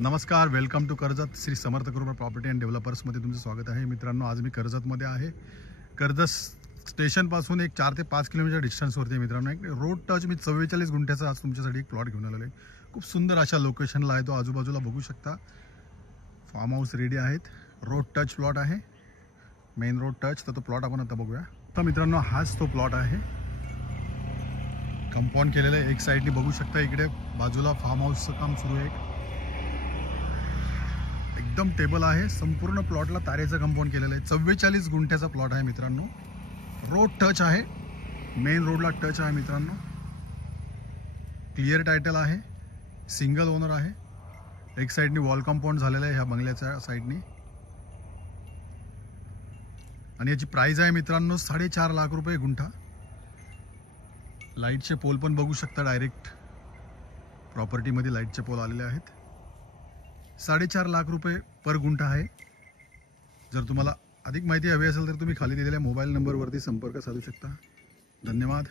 नमस्कार, welcome to Karjat Shri Samarth कृपा property and डेव्हलपर्समध्ये तुमचं स्वागत आहे. मित्रांनो, आज मी कर्जतमध्ये आहे. कर्जत स्टेशनपासून एक 4 ते 5 किलोमीटर डिस्टन्सवरती आहे. मित्रांनो, एक रोड टच मी 44 गुंठ्याचा आज तुमच्यासाठी एक प्लॉट घेऊन आलेलो आहे. खूप सुंदर अशा लोकेशनला आहे तो. आजूबाजूला बघू शकता फार्म हाऊस रेडी आहेत. रोड टच प्लॉट आहे, मेन रोड टच. तर तो प्लॉट आपण आता बघूया. तर मित्रांनो, हाच तो प्लॉट आहे. कंपाऊंड केलेलं आहे. एक साईडनी बघू शकता, इकडे बाजूला फार्म हाऊसचं काम सुरू आहे. एकदम टेबल आहे. संपूर्ण प्लॉटला तारेचं कंपाऊंड केलेलं आहे. 44 गुंठ्याचा प्लॉट आहे मित्रांनो. रोड टच आहे, मेन रोडला टच आहे मित्रांनो. क्लिअर टायटल आहे, सिंगल ओनर आहे. एक साईडनी वॉल कंपाऊंड झालेलं आहे ह्या बंगल्याच्या साईडनी. आणि याची प्राइस आहे मित्रांनो 4.5 लाख रुपये गुंठा. लाईटचे पोल पण बघू शकता. डायरेक्ट प्रॉपर्टीमध्ये लाईटचे पोल आलेले आहेत. 4.5 लाख रुपये पर गुंठा आहे. जर तुम्हाला अधिक माहिती हवी असेल तर तुम्ही खाली दिलेल्या मोबाईल नंबरवरती संपर्क साधू शकता. धन्यवाद.